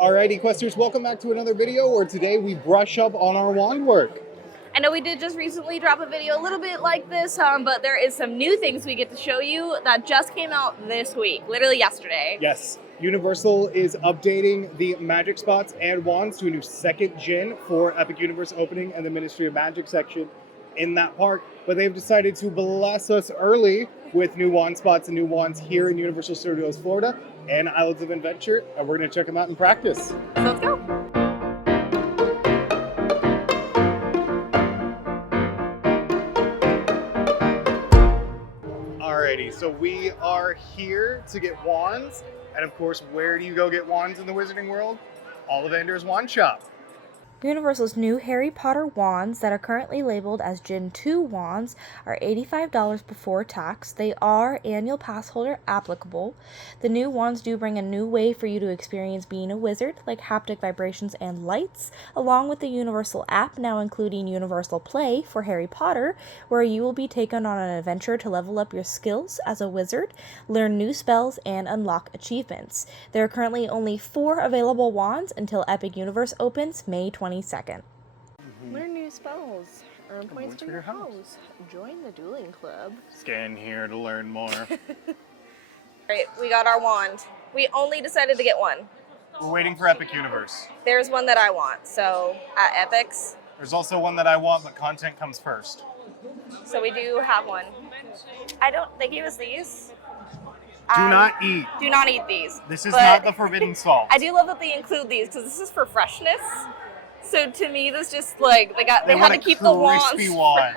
Alrighty, Questers, welcome back to another video where today we brush up on our wand work. I know we did just recently drop a video a little bit like this, but there is some new things we get to show you that just came out this week, literally yesterday. Yes, Universal is updating the magic spots and wands to a new second gen for Epic Universe opening and the Ministry of Magic section in that park. But they've decided to bless us early with new wand spots and new wands here in Universal Studios Florida and Islands of Adventure, and we're going to check them out in practice. So let's go. Alrighty, so we are here to get wands, and of course, where do you go get wands in the Wizarding world? Ollivander's Wand Shop. Universal's new Harry Potter wands that are currently labeled as Gen 2 wands are $85 before tax. They are annual pass holder applicable. The new wands do bring a new way for you to experience being a wizard, like haptic vibrations and lights, along with the Universal app now including Universal Play for Harry Potter, where you will be taken on an adventure to level up your skills as a wizard, learn new spells, and unlock achievements. There are currently only 4 available wands until Epic Universe opens May 22nd. Learn new spells. Earn points for your house. Join the dueling club. Scan here to learn more. Alright, we got our wand. We only decided to get one. We're waiting for Epic Universe. There's one that I want, so at Epic's. There's also one that I want, but content comes first. So we do have one. They gave us these. Do not eat. Do not eat these. This is But not the forbidden salt. I do love that they include these because this is for freshness. So to me, this just like they had to keep the wands. Crispy wand.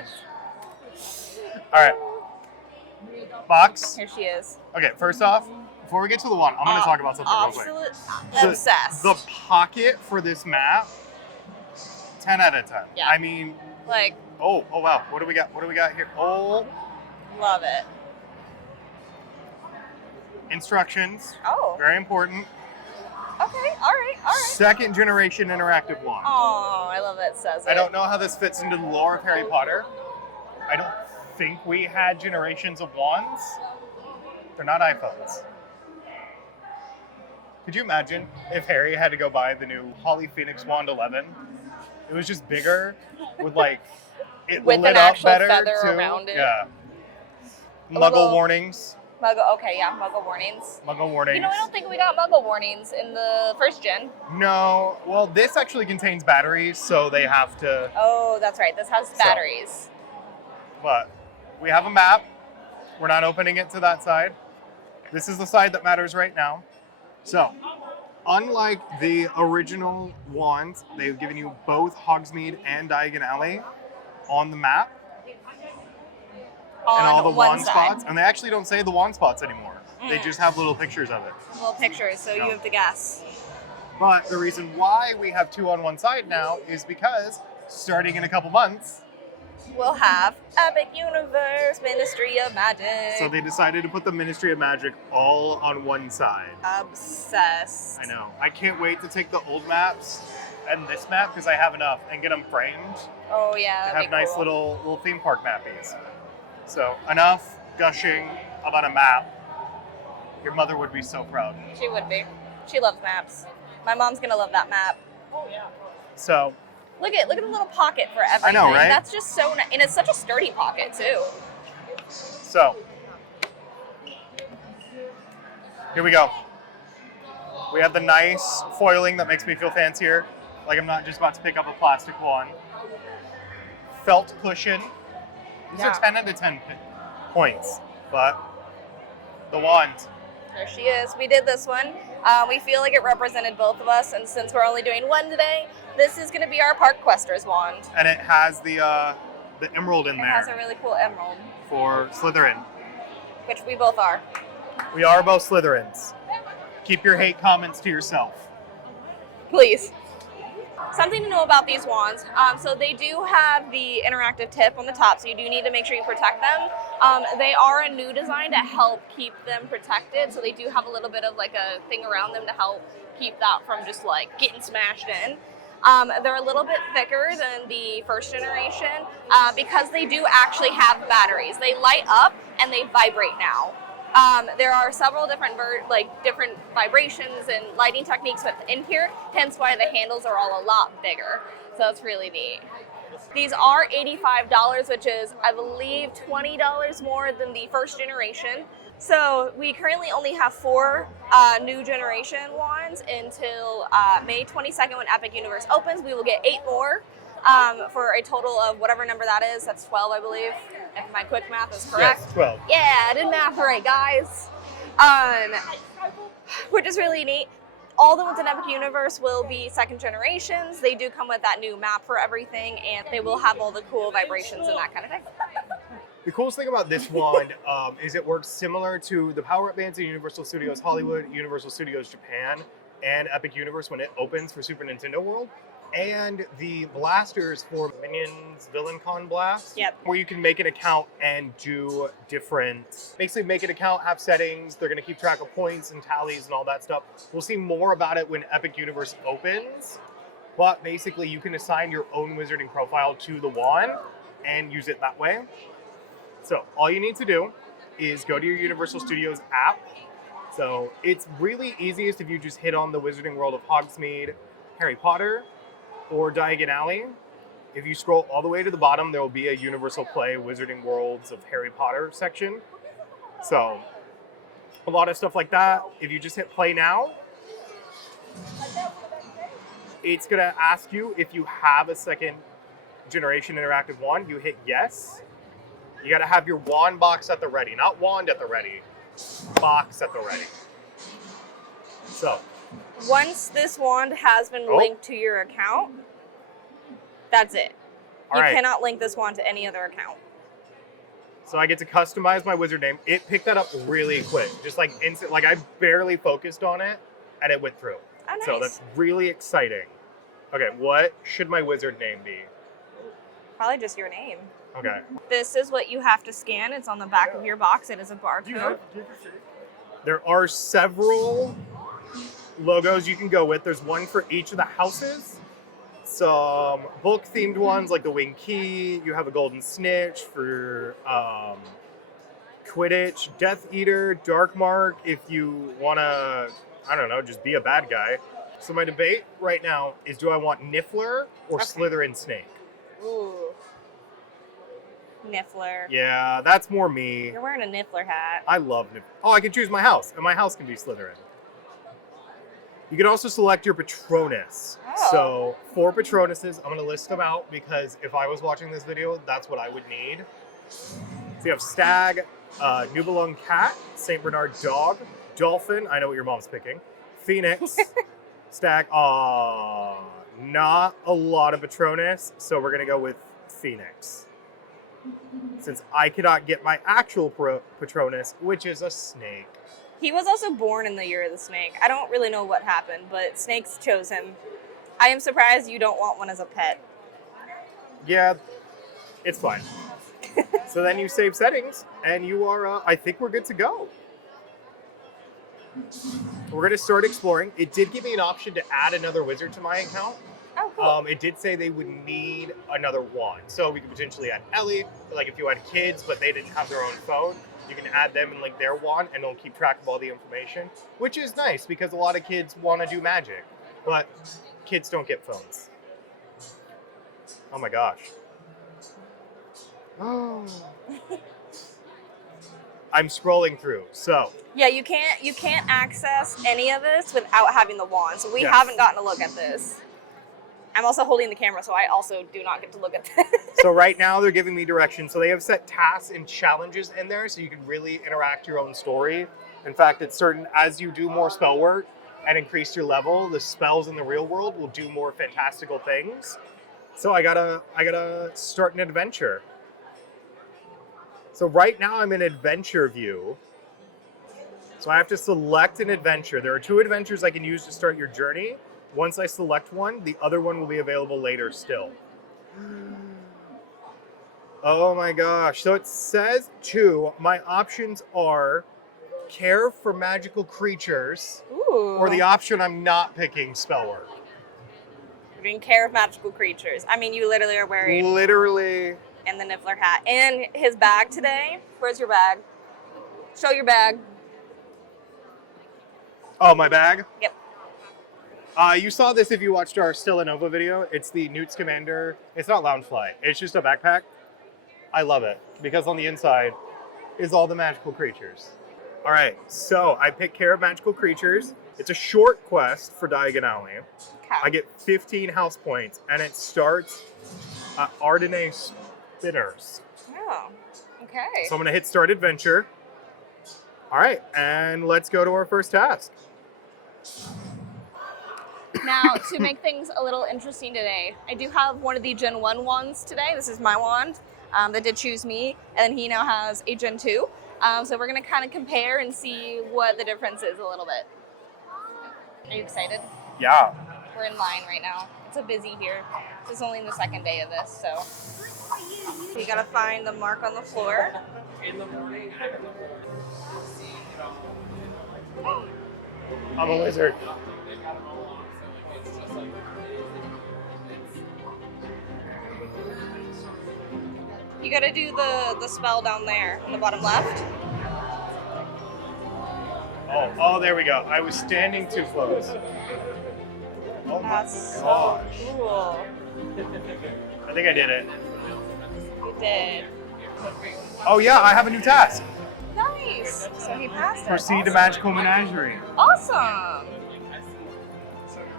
All right. Box. Here she is. Okay, first off, before we get to the wand, I'm going to talk about something real quick. Obsessed. The pocket for this map, 10 out of 10. Yeah. I mean, Like, oh wow. What do we got? What do we got here? Oh, love it. instructions. Oh. Very important. Okay. All right. Second generation interactive wand. Oh, I love that it says it. I don't know how this fits into the lore of Harry Potter. I don't think we had generations of wands. They're not iPhones. Could you imagine if Harry had to go buy the new Holly Phoenix Wand 11? It was just bigger with it With lit an up actual better feather too. around it. Yeah. A Muggle little- warnings. Muggle warnings. Muggle warnings. You know, I don't think we got Muggle warnings in the first gen. No. Well, this actually contains batteries, so they have to. Oh, that's right. This has batteries. But we have a map. We're not opening it to that side. This is the side that matters right now. So, unlike the original wands, they've given you both Hogsmeade and Diagon Alley on the map. On and all the one wand side. spots. And they actually don't say the wand spots anymore. They just have little pictures of it. Little pictures, so you have to guess. But the reason why we have 2 on one side now is because starting in a couple months, We'll have Epic Universe, Ministry of Magic. so they decided to put the Ministry of Magic all on one side. Obsessed. I know. I can't wait to take the old maps and this map because I have enough and get them framed. Oh yeah, To that'd have be nice cool. little theme park mappies. So enough gushing about a map. Your mother would be so proud. She would be. She loves maps. My mom's gonna love that map. So Look at the little pocket for everything. I know, right? That's just so nice. And it's such a sturdy pocket too. So, here we go. We have the nice foiling that makes me feel fancier, like I'm not just about to pick up a plastic wand. Felt cushion. These are 10 out of 10 points, but the wand. There she is. We did this one. We feel like it represented both of us, and since we're only doing one today, this is going to be our Park Questers wand. And it has the emerald in It has a there really cool emerald, for Slytherin. which we both are. We are both Slytherins. Keep your hate comments to yourself. Please. Something to know about these wands, so they do have the interactive tip on the top, so you do need to make sure you protect them. They are a new design to help keep them protected, so they do have a little bit of like a thing around them to help keep that from just like getting smashed in. They're a little bit thicker than the first generation because they do actually have batteries. They light up and they vibrate now. There are several different different vibrations and lighting techniques within here, hence why the handles are all a lot bigger. So it's really neat. These are $85, which is, I believe, $20 more than the first generation. So we currently only have 4 new generation wands until May 22nd when Epic Universe opens. We will get 8 more for a total of whatever number that is. That's 12, I believe, if my quick math is correct. Yes, 12. Yeah, I did math right, guys. Which is really neat. All the ones in Epic Universe will be second generations. They do come with that new map for everything, and they will have all the cool vibrations and that kind of thing. The coolest thing about this wand is it works similar to the power-up bands in Universal Studios Hollywood, Universal Studios Japan, and Epic Universe when it opens for Super Nintendo World. And the blasters for Minions Villain Con Blast, Yep. where you can make an account and do different, basically make an account, have settings, they're gonna keep track of points and tallies and all that stuff. We'll see more about it when Epic Universe opens, but basically you can assign your own wizarding profile to the wand and use it that way. So all you need to do is go to your Universal Studios app. So it's really easiest if you just hit on the Wizarding World of Hogsmeade, Harry Potter, or Diagon Alley. If you scroll all the way to the bottom, there will be a Universal Play Wizarding Worlds of Harry Potter section. So a lot of stuff like that. If you just hit play now, it's gonna ask you if you have a second generation interactive wand. You hit yes. You gotta have your wand box at the ready, not wand at the ready, box at the ready. So Once this wand has been linked to your account, that's it. You cannot link this wand to any other account. So I get to customize my wizard name. It picked that up really quick, just like instant. Like I barely focused on it, and it went through. Oh, nice. So that's really exciting. Okay, what should my wizard name be? Probably just your name. Okay. This is what you have to scan. It's on the back of your box. It is a barcode. There are several logos you can go with. There's one for each of the houses. Some book-themed ones like the Wing Key. You have a Golden Snitch for Quidditch, Death Eater, Dark Mark. If you want to, I don't know, just be a bad guy. So my debate right now is: do I want Niffler or Slytherin Snake? Ooh, Niffler. Yeah, that's more me. You're wearing a Niffler hat. I love Niffler. Oh, I can choose my house, and my house can be Slytherin. You can also select your Patronus. Oh. So 4 Patronuses, I'm gonna list them out because if I was watching this video, that's what I would need. So you have Stag, Nubelung Cat, St. Bernard Dog, Dolphin, I know what your mom's picking, Phoenix, Stag, not a lot of Patronus, so we're gonna go with Phoenix. Since I cannot get my actual Patronus, which is a snake. He was also born in the year of the snake. I don't really know what happened, but snakes chose him. I am surprised you don't want one as a pet. Yeah, it's fine. So then you save settings, and you are, I think we're good to go. We're going to start exploring. It did give me an option to add another wizard to my account. Oh, cool. It did say they would need another wand. So we could potentially add Ellie, like if you had kids, but they didn't have their own phone, you can add them and link their wand, and it'll keep track of all the information, which is nice because a lot of kids want to do magic, but kids don't get phones. Oh my gosh. Oh. I'm scrolling through, so. Yeah, you can't access any of this without having the wand. So we Yes. haven't gotten to look at this. I'm also holding the camera, so I also do not get to look at this. So right now they're giving me direction. So they have set tasks and challenges in there so you can really interact your own story. In fact, it's certain as you do more spell work and increase your level, the spells in the real world will do more fantastical things. So I gotta start an adventure. So right now I'm in adventure view. So I have to select an adventure. There are 2 adventures I can use to start your journey. Once I select one, the other one will be available later still. Oh my gosh. So it says 2. My options are care for magical creatures, Ooh. or the option I'm not picking, spell work. You're taking care of magical creatures. I mean, you literally are wearing Literally. and the Niffler hat. And his bag today. Where's your bag? Show your bag. Oh, my bag? Yep. You saw this if you watched our Stella Nova video. It's the Newt's Commander. It's not Loungefly. It's just a backpack. I love it because on the inside is all the magical creatures. All right, so I picked Care of Magical Creatures. It's a short quest for Diagon Alley. Okay. I get 15 house points, and it starts at Ardennes Spinners. Oh, okay. So I'm gonna hit Start Adventure. All right, and let's go to our first task. Now, to make things a little interesting today, I do have one of the Gen 1 wands today. This is my wand that did choose me, and he now has a Gen 2. So we're going to kind of compare and see what the difference is a little bit. Are you excited? Yeah. We're in line right now. It's a busy here. This is only the second day of this, so we got to find the mark on the floor. In the morning, I'm a wizard. You got to do the spell down there on the bottom left. Oh, there we go. I was standing too close. Oh my That's so gosh. cool. I think I did it. You did. Oh yeah, I have a new task. Nice. So he passed it. Proceed to Magical Menagerie. Awesome.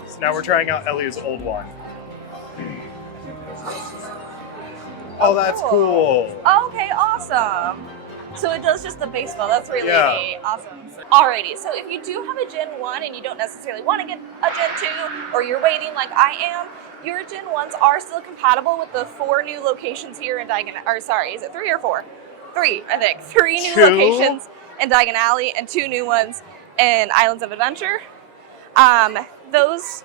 So now we're trying out Ellie's old one. Oh, that's cool. Okay, awesome. So it does just the base spell. That's really Yeah. neat. Awesome. Alrighty, so if you do have a Gen 1 and you don't necessarily want to get a Gen 2, or you're waiting like I am, your Gen 1s are still compatible with the 4 new locations here in Diagon, or sorry, is it 3 or 4? 3, I think. 3 new 2? locations in Diagon Alley and 2 new ones in Islands of Adventure. Those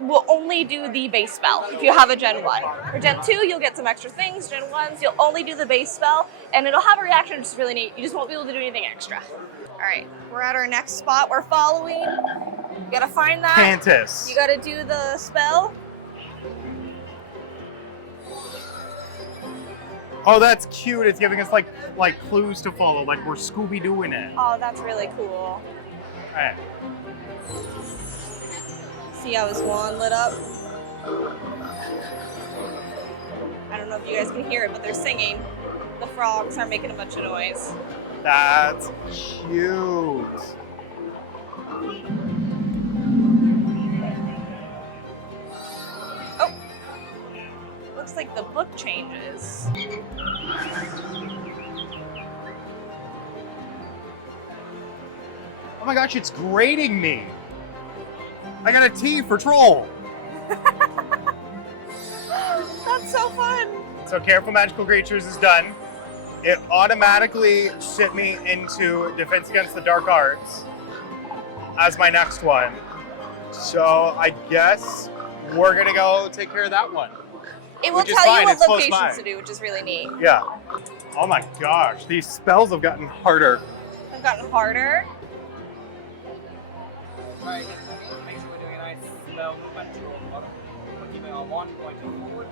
will only do the base spell if you have a Gen 1. For Gen 2, you'll get some extra things. Gen 1s, you'll only do the base spell, and it'll have a reaction, which is really neat. You just won't be able to do anything extra. All right, we're at our next spot. We're following. You gotta find that. Cantus. You gotta do the spell. Oh, that's cute. It's giving us like clues to follow, like we're Scooby-Dooing it. Oh, that's really cool. All right. See how his wand lit up? I don't know if you guys can hear it, but they're singing. The frogs are making a bunch of noise. That's cute. Oh, looks like the book changes. Oh my gosh, it's grading me. I got a T for troll. That's so fun. So Careful Magical Creatures is done. It automatically sent me into Defense Against the Dark Arts as my next one. So I guess we're gonna go take care of that one. It will Which is tell fine, you what it's close locations by. to do, which is really neat. Yeah. Oh my gosh, these spells have gotten harder. They've gotten harder. right, make sure we're doing a nice spell movement to the bottom. Keeping our wand pointing forward.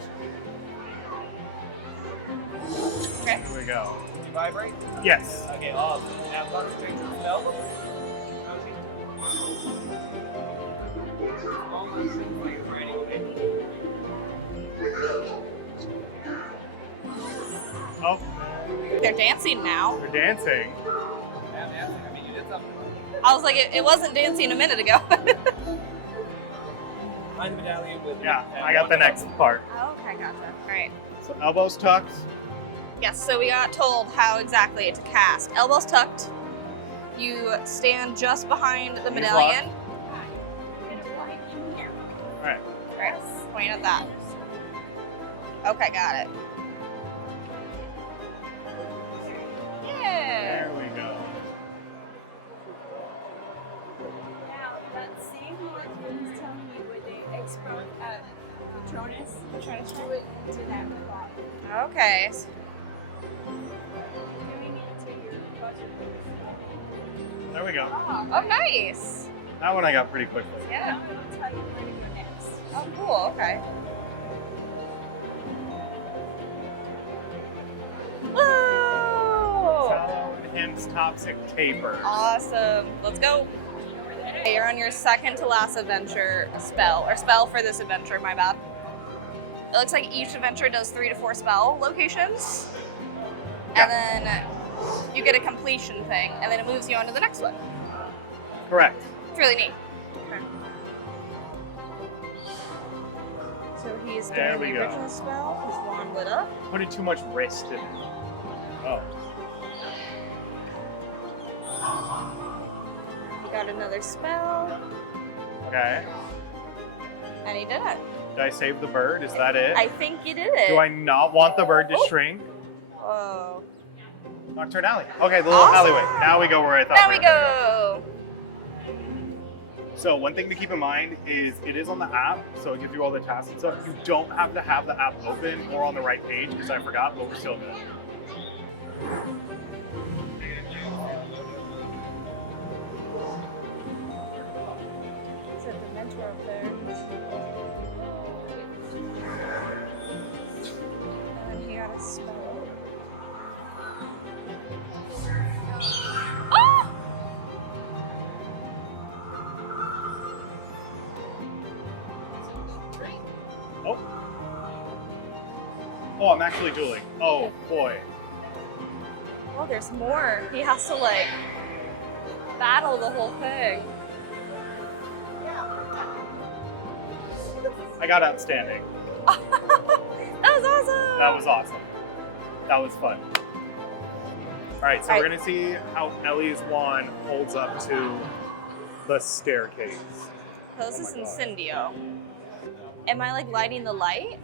Okay. Here we go. Do you vibrate? Yes. Okay, awesome. Now concentrate on the spell. Almost seems like it's ready. Oh, They're dancing now. they're dancing. Yeah, I mean, you did something. I was like, it wasn't dancing a minute ago. Find the medallion with Yeah, I got the next part. Okay, gotcha. All right. So elbows tucked. Yes, so we got told how exactly to cast. Elbows tucked. You stand just behind the medallion. All right. Right. Point at that. Okay, got it. Yeah. There we go. Now, that same one was telling me where they explode Patronus. Patronus threw it into that pot. Okay. Giving it to your buzzer. There we go. Oh, nice. That one I got pretty quickly. Yeah. Now it'll tell you where to go next. Oh, cool. Okay. Whoa! Tallow and Him's Toxic Taper. Awesome. Let's go. You're on your second to last adventure spell, or spell for this adventure, my bad. It looks like each adventure does 3 to 4 spell locations. And then you get a completion thing, and then it moves you on to the next one. Correct. It's really neat. Okay. So he's There doing we the go. original spell. His wand lit up. Putting too much wrist in it. Oh. He got another spell, Okay. and he did it. Did I save the bird? Is that it? I think you did it. Do I not want the bird to Oh. shrink? Oh. Nocturne Alley. Okay, the little Awesome. alleyway. Now we go where I thought There we we were gonna go. So one thing to keep in mind is it is on the app, so it gives you all the tasks and stuff. You don't have to have the app open or on the right page, because I forgot, but we're still good. There's a Dementor up there. And then he got a spell. Oh! Oh. Oh, I'm actually dueling. Oh, boy. Oh, there's more. He has to like battle the whole thing. I got outstanding. That was awesome. That was awesome. That was fun. All right, so All we're right. gonna see how Ellie's wand holds up to the staircase. So this is Oh my God. Incendio. Am I like lighting the light?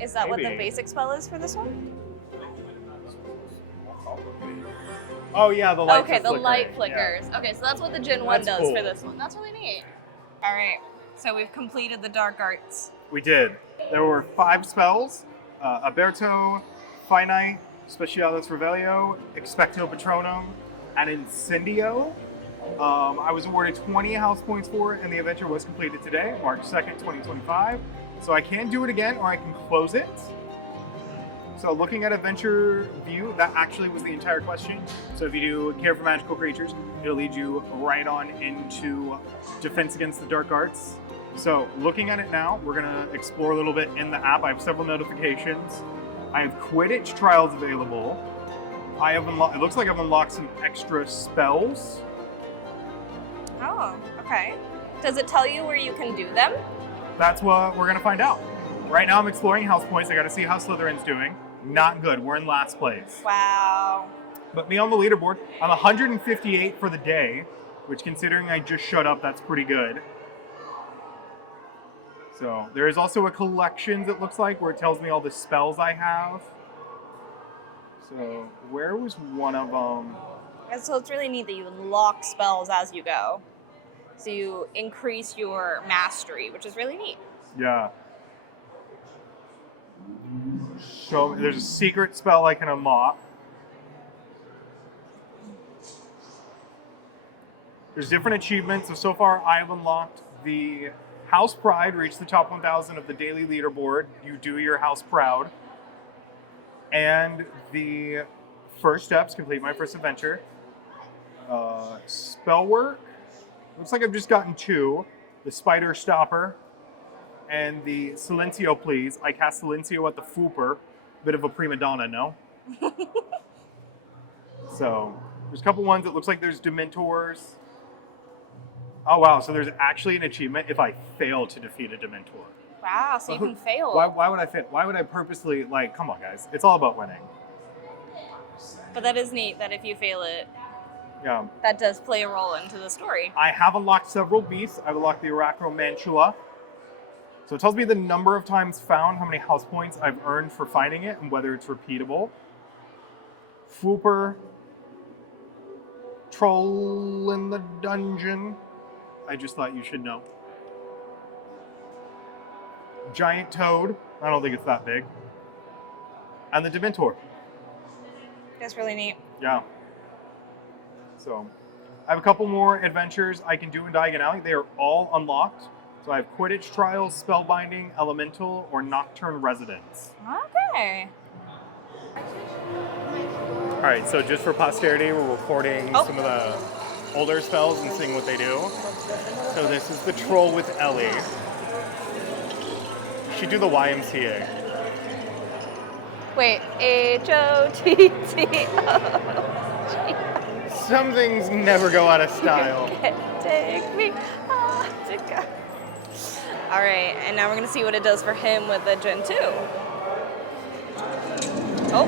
Is that what the Maybe. basic spell is for this one? Oh yeah, the light. Okay, the light Yeah. flickers. Okay, so that's what the Gen 1 That's does cool. for this one. That's really neat. All right, so we've completed the dark arts. We did. There were 5 spells: Aberto, Finite, Specialis Revelio, Expecto Patronum, and Incendio. I was awarded 20 house points for it, and the adventure was completed today, March 2nd, 2025. So I can do it again, or I can close it. So looking at adventure view, that actually was the entire question. So if you do care for magical creatures, it'll lead you right on into defense against the dark arts. So looking at it now, we're gonna explore a little bit in the app. I have several notifications. I have Quidditch trials available. I have it looks like I've unlocked some extra spells. Oh, okay. Does it tell you where you can do them? That's what we're gonna find out. Right now I'm exploring house points. I gotta see how Slytherin's doing. Not good, we're in last place. Wow. But me on the leaderboard, I'm 158 for the day, which considering I just shut up, that's pretty good. So there is also a collections, it looks like, where it tells me all the spells I have. So where was one of them? And so it's really neat that you unlock spells as you go. So you increase your mastery, which is really neat. Yeah. So there's a secret spell I can unlock. There's different achievements. So far I've unlocked the House Pride, reach the top 1,000 of the daily leaderboard. You do your house proud. And the first steps, complete my first adventure. Spell work. Looks like I've just gotten 2. The Spider Stopper and the Silencio Please. I cast Silencio at the Fooper. Bit of a prima donna, no? So, there's a couple ones. It looks like there's Dementors. Oh wow, so there's actually an achievement if I fail to defeat a Dementor. Wow, so you can fail. Why would I fail? Why would I purposely, like, come on guys. It's all about winning. But that is neat that if you fail it, Yeah. that does play a role into the story. I have unlocked several beasts. I've unlocked the Arachnomantula. So it tells me the number of times found, how many house points I've earned for finding it, and whether it's repeatable. Fooper. Troll in the dungeon. I just thought you should know. Giant toad. I don't think it's that big. And the Dementor. That's really neat. Yeah. So, I have a couple more adventures I can do in Diagon Alley. They are all unlocked. So I have Quidditch Trials, Spellbinding, Elemental, or Nocturne Residence. Okay. All right, so just for posterity, we're recording Oh. some of the older spells and seeing what they do. So this is the troll with Ellie. You should do the YMCA. Wait, H-O-T-T-O-G. Some things never go out of style. Take me on to go. All right, and now we're gonna see what it does for him with the Gen 2. Oh.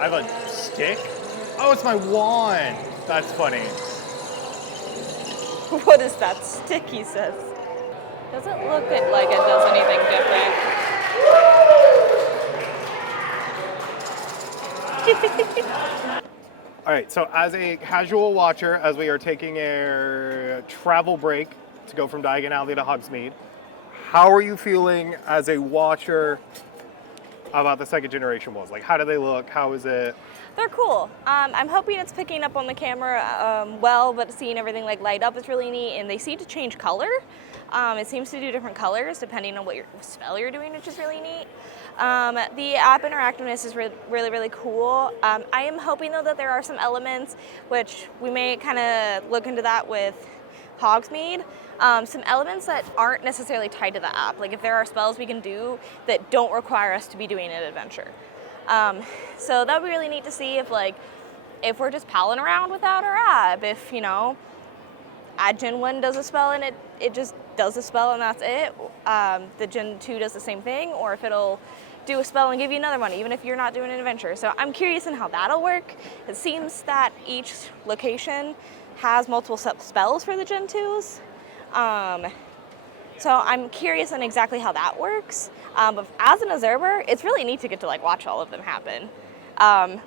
I have a stick? Oh, it's my wand. That's funny. What is that stick, he says? Doesn't look like it does anything different. All right, so as a casual watcher, as we are taking a travel break to go from Diagon Alley to Hogsmeade, how are you feeling as a watcher about the second generation walls? Like, how do they look? How is it? They're cool. I'm hoping it's picking up on the camera well, but seeing everything like light up is really neat, and they seem to change color. It seems to do different colors depending on what spell you're doing, which is really neat. The app interactiveness is really cool. I am hoping though that there are some elements, which we may kind of look into that with Hogsmeade, some elements that aren't necessarily tied to the app. Like if there are spells we can do that don't require us to be doing an adventure. So that would be really neat to see if we're just palling around without our app, if Gen 1 does a spell and it just does a spell and that's it. The Gen 2 does the same thing, or if it'll do a spell and give you another one, even if you're not doing an adventure. So I'm curious in how that'll work. It seems that each location has multiple spells for the Gen 2s. So I'm curious on exactly how that works. But as an observer, it's really neat to get to watch all of them happen.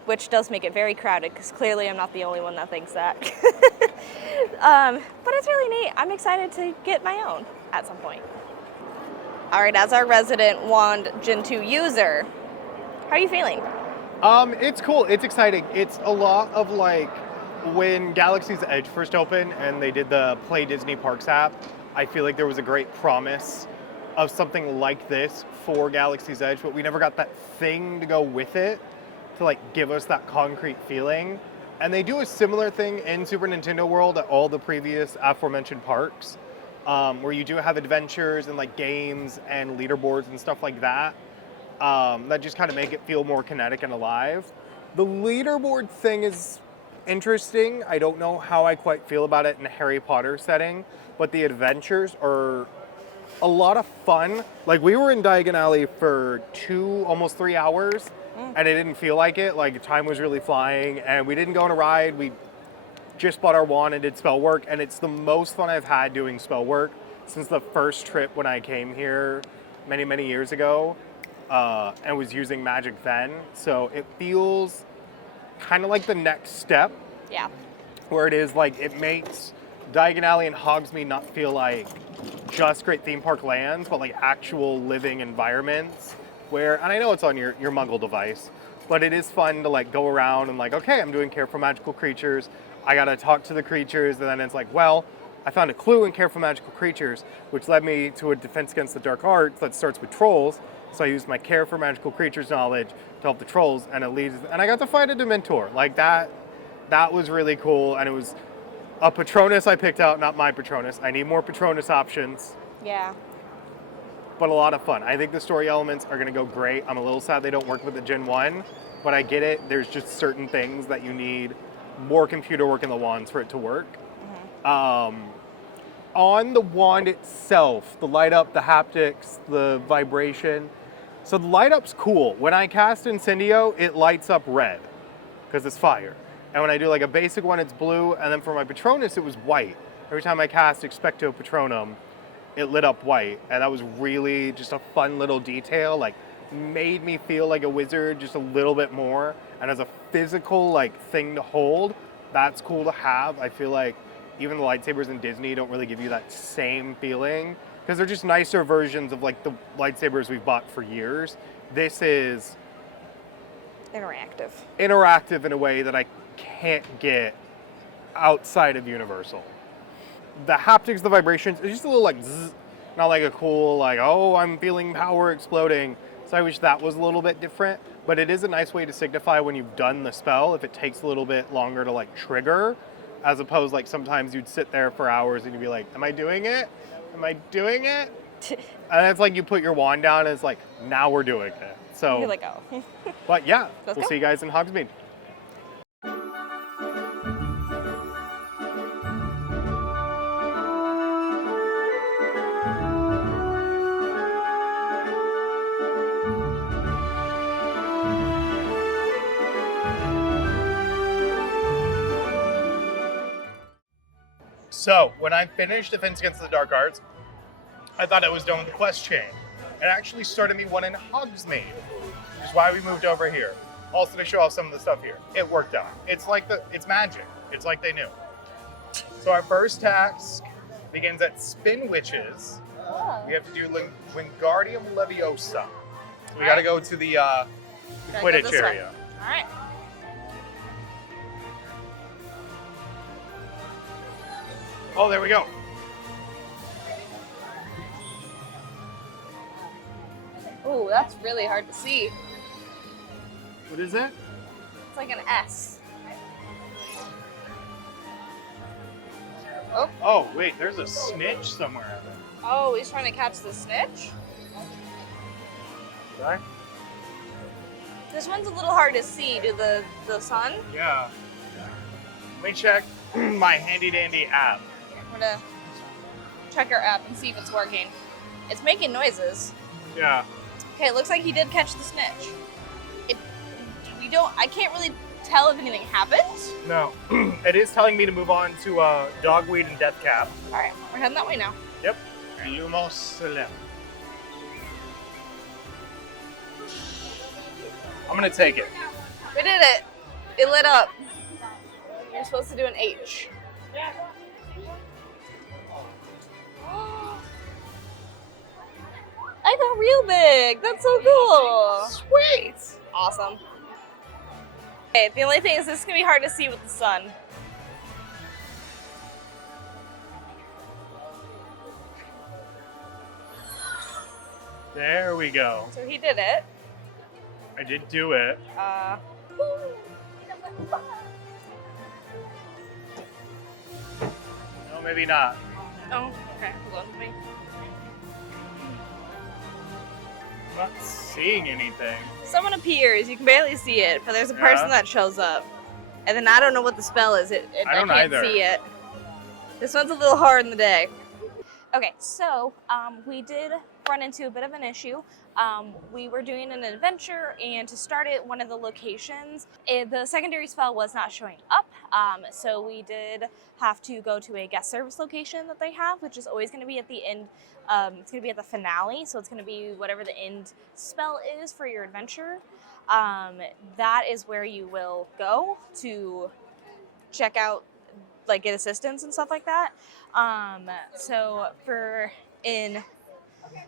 Which does make it very crowded because clearly I'm not the only one that thinks that. But it's really neat. I'm excited to get my own at some point. All right, as our resident Wand Gen 2 user, how are you feeling? It's cool. It's exciting. It's a lot of when Galaxy's Edge first opened and they did the Play Disney Parks app, I feel like there was a great promise of something like this for Galaxy's Edge, but we never got that thing to go with it to give us that concrete feeling. And they do a similar thing in Super Nintendo World at all the previous aforementioned parks, where you do have adventures and games and leaderboards and stuff like that, that just kind of make it feel more kinetic and alive. The leaderboard thing is interesting. I don't know how I quite feel about it in a Harry Potter setting, but the adventures are a lot of fun. We were in Diagon Alley for almost 3 hours, and it didn't feel like it. Time was really flying, and we didn't go on a ride. We just bought our wand and did spell work, and it's the most fun I've had doing spell work since the first trip when I came here many years ago, and was using magic then. So it feels kind of like the next step. Yeah. Where it is it makes Diagon Alley and Hogsmeade not feel like just great theme park lands, but actual living environments where, and I know it's on your Muggle device, but it is fun to go around and okay, I'm doing Care for Magical Creatures. I gotta talk to the creatures, and then it's well, I found a clue in Care for Magical Creatures, which led me to a Defense Against the Dark Arts that starts with trolls. So I used my Care for Magical Creatures knowledge to help the trolls, and it leads, and I got to fight a Dementor. That was really cool, and it was a Patronus I picked out, not my Patronus. I need more Patronus options. Yeah. But a lot of fun. I think the story elements are gonna go great. I'm a little sad they don't work with the Gen 1, but I get it. There's just certain things that you need more computer work in the wands for it to work. Mm-hmm. On the wand itself, the light up, the haptics, the vibration. So the light up's cool. When I cast Incendio, it lights up red because it's fire. And when I do a basic one, it's blue. And then for my Patronus, it was white. Every time I cast Expecto Patronum, it lit up white. And that was really just a fun little detail. Made me feel like a wizard just a little bit more. And as a physical thing to hold, that's cool to have. I feel like even the lightsabers in Disney don't really give you that same feeling because they're just nicer versions of the lightsabers we've bought for years. This is interactive in a way that I can't get outside of Universal. The haptics, the vibrations, it's just a little zzz, not a cool oh, I'm feeling power exploding. So I wish that was a little bit different, but it is a nice way to signify when you've done the spell if it takes a little bit longer to like trigger, as opposed like sometimes you'd sit there for hours and you'd be like, am I doing it? Am I doing it? And it's like you put your wand down and it's like, now we're doing it. So, You're like, oh. but yeah, Let's we'll go. see you guys in Hogsmeade. So, when I finished Defense Against the Dark Arts, I thought I was done with the quest chain. It actually started me one in Hogsmeade, which is why we moved over here. Also to show off some of the stuff here. It worked out. It's magic. It's like they knew. So our first task begins at Spin Witches. We have to do Wingardium Leviosa. So we gotta go to the Quidditch area. All right. Oh, there we go. Ooh, that's really hard to see. What is it? It's like an S. Oh. Oh, wait, there's a snitch somewhere. Oh, he's trying to catch the snitch? Sorry? This one's a little hard to see. Do the sun? Yeah. Let me check my handy dandy app. I'm gonna check our app and see if it's working. It's making noises. Yeah. Okay, it looks like he did catch the snitch. I can't really tell if anything happened. No. It is telling me to move on to Dogweed and Deathcap. All right, we're heading that way now. Yep. Lumos Celeb. I'm gonna take it. We did it. It lit up. You're supposed to do an H. I got real big. That's so cool. Sweet. Awesome. Okay, the only thing is this is gonna be hard to see with the sun. There we go. So he did it. I did do it. No, maybe not. Oh, okay. Hold on. Wait. I'm not seeing anything. Someone appears. You can barely see it, but there's a person that shows up. And then I don't know what the spell is. I can't either. see it. This one's a little hard in the day. Okay, so we did run into a bit of an issue. We were doing an adventure, and to start it, one of the locations, the secondary spell was not showing up. So we did have to go to a guest service location that they have, which is always going to be at the end. It's going to be at the finale, so it's going to be whatever the end spell is for your adventure. That is where you will go to check out, like get assistance and stuff like that. So in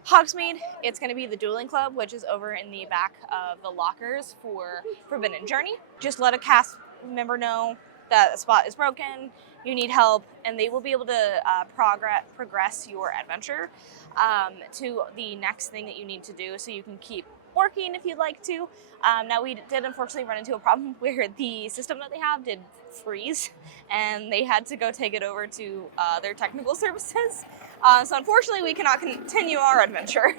Hogsmeade, it's going to be the Dueling Club, which is over in the back of the lockers for Forbidden Journey. Just let a cast member know that a spot is broken, you need help, and they will be able to progress your adventure to the next thing that you need to do, so you can keep working if you'd like to. Now we did unfortunately run into a problem where the system that they have did freeze, and they had to go take it over to their technical services. So unfortunately we cannot continue our adventure.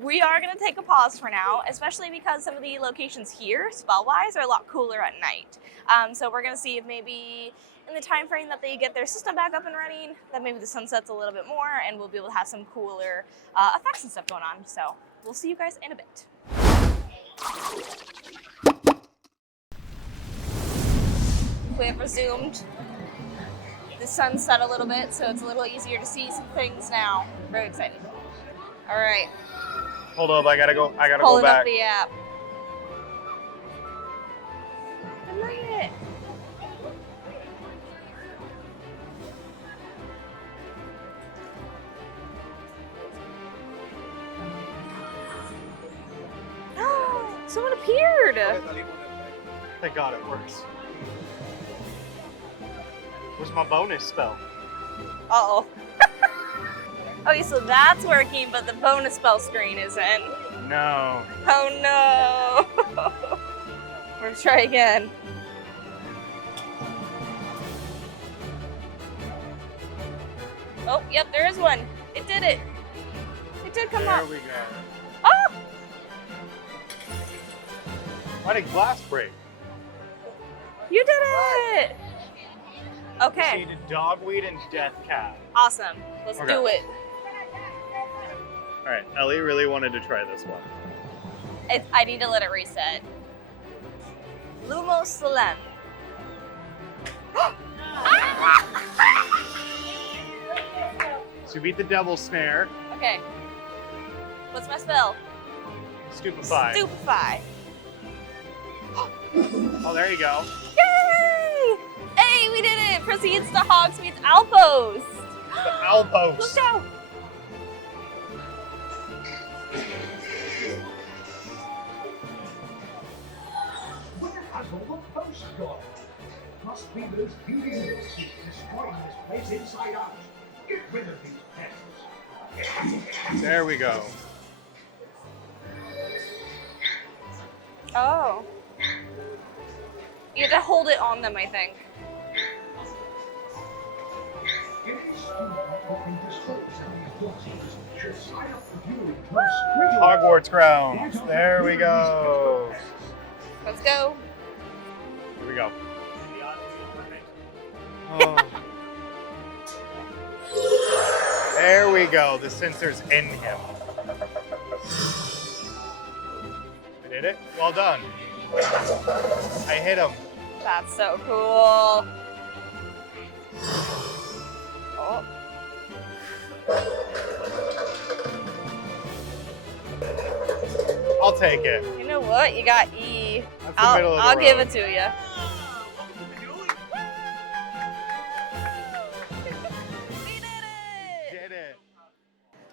We are going to take a pause for now, especially because some of the locations here, spell-wise, are a lot cooler at night. So we're going to see if maybe in the time frame that they get their system back up and running, that maybe the sun sets a little bit more, and we'll be able to have some cooler effects and stuff going on. So we'll see you guys in a bit. We have resumed. The sun set a little bit, so it's a little easier to see some things now. Very excited. All right. Hold up, I gotta go Pulling back. up the app. Good night. Someone appeared. Thank God it works. Where's my bonus spell? Uh-oh. Okay, so that's working, but the bonus spell screen isn't. no. Oh no. Let's try again. Oh, yep, there is one. It did it. It did come up. There we go. Oh! Why did glass break? You did it! Okay, Seeded dogweed and death cat. awesome. Let's Okay. do it. All right, Ellie really wanted to try this one. I need to let it reset. Lumos Solem. So you beat the devil snare. Okay. What's my spell? Stupefy. Stupefy. Oh, there you go. Yay! Hey, we did it! Proceeds to Hogsmeade's Outpost. The Outpost. Let's go. Where has all the post gone? Must be those beauty milkseeds destroying this place inside out. Get rid of these pests. There we go. Oh. You have to hold it on them, I think. If you can dispose of these boxes, should sign up for viewing to a Hogwarts grounds. There we go. Let's go. Here we go. Oh. There we go. The sensor's in him. I did it. Well done. I hit him. That's so cool. Oh. I'll take it. You know what? You got E. That's the middle of the I'll give road. it to you. We did it! Did it.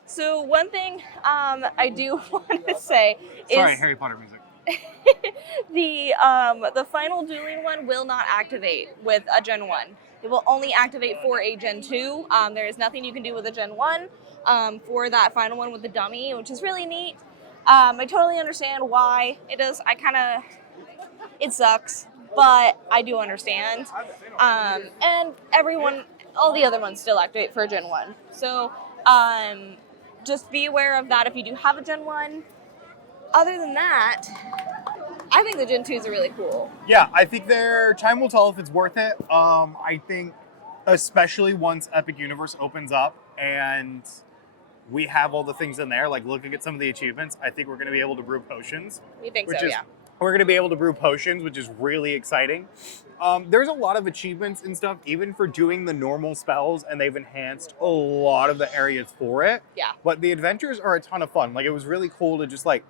So one thing I do want to say Sorry, is Harry Potter music. the final dueling one will not activate with a Gen 1. It will only activate for a Gen 2. There is nothing you can do with a Gen 1 for that final one with the dummy, which is really neat. I totally understand why it does. It sucks, but I do understand. And all the other ones still activate for Gen 1. So just be aware of that if you do have a Gen 1. Other than that, I think the Gen 2s are really cool. Yeah, I think time will tell if it's worth it. I think especially once Epic Universe opens up and we have all the things in there, like looking at some of the achievements, I think we're going to be able to brew potions. We think Which so, is, yeah. We're going to be able to brew potions, which is really exciting. There's a lot of achievements and stuff, even for doing the normal spells, and they've enhanced a lot of the areas for it. Yeah. But the adventures are a ton of fun. Like, it was really cool to just, like,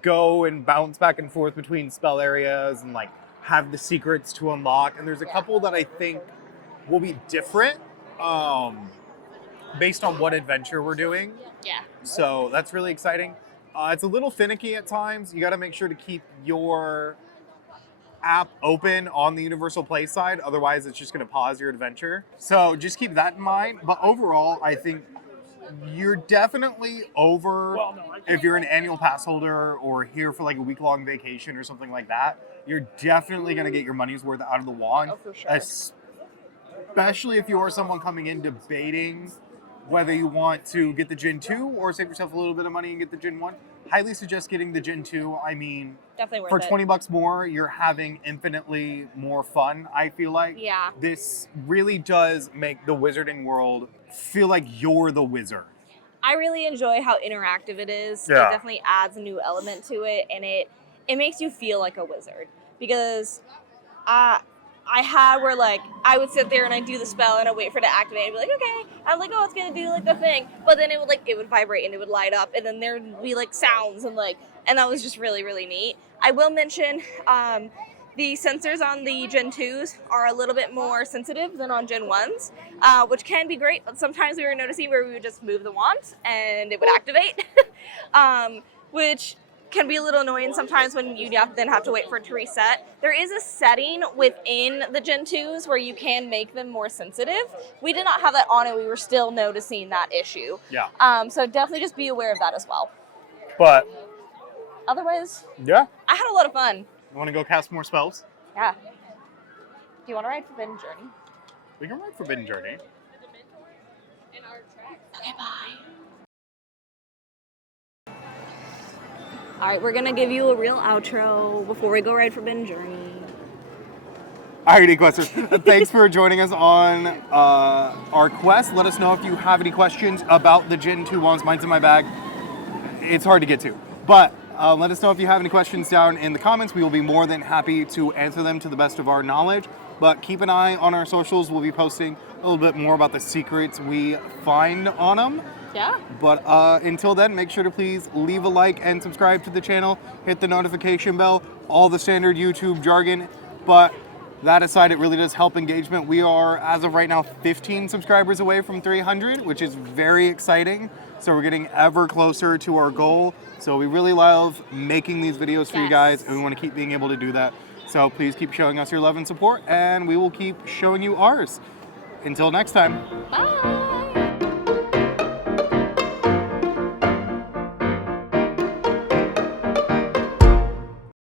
go and bounce back and forth between spell areas and, like, have the secrets to unlock. And there's a couple that I think will be different based on what adventure we're doing. Yeah. So that's really exciting. It's a little finicky at times. You got to make sure to keep your app open on the Universal Play side. Otherwise, it's just going to pause your adventure. So just keep that in mind. But overall, I think you're definitely over, if you're an annual pass holder or here for like a week-long vacation or something like that, you're definitely going to get your money's worth out of the wand. Oh, for sure. Especially if you are someone coming in debating whether you want to get the Gen 2 or save yourself a little bit of money and get the Gen 1. Highly suggest getting the Gen 2. I mean, Definitely worth for it. 20 bucks more, you're having infinitely more fun, I feel like. Yeah. This really does make the wizarding world feel like you're the wizard. I really enjoy how interactive it is. Yeah. It definitely adds a new element to it, and it makes you feel like a wizard. Because I had where like I would sit there and I'd do the spell and I'd wait for it to activate and be like, okay. I'm like, oh, it's gonna do like the thing. But then it would vibrate and it would light up, and then there would be like sounds and that was just really, really neat. I will mention the sensors on the Gen 2s are a little bit more sensitive than on Gen 1s, which can be great, but sometimes we were noticing where we would just move the wand and it would activate, which can be a little annoying sometimes when you then have to wait for it to reset. There is a setting within the Gen 2s where you can make them more sensitive. We did not have that on it. We were still noticing that issue. Yeah. So definitely just be aware of that as well. But otherwise, Yeah. I had a lot of fun. You want to go cast more spells? Yeah. Do you want to ride Forbidden Journey? We can ride Forbidden Journey. Okay, bye. All right, we're gonna give you a real outro before we go ride Forbidden Journey. Alrighty, Questers. Thanks for joining us on our quest. Let us know if you have any questions about the Jin 2 wands. Mine's in my bag. It's hard to get to. But let us know if you have any questions down in the comments. We will be more than happy to answer them to the best of our knowledge. But keep an eye on our socials. We'll be posting a little bit more about the secrets we find on them. Yeah. But until then, make sure to please leave a like and subscribe to the channel. Hit the notification bell. All the standard YouTube jargon. But that aside, it really does help engagement. We are, as of right now, 15 subscribers away from 300, which is very exciting. So we're getting ever closer to our goal. So we really love making these videos for you guys, and we want to keep being able to do that. So please keep showing us your love and support, and we will keep showing you ours. Until next time. Bye.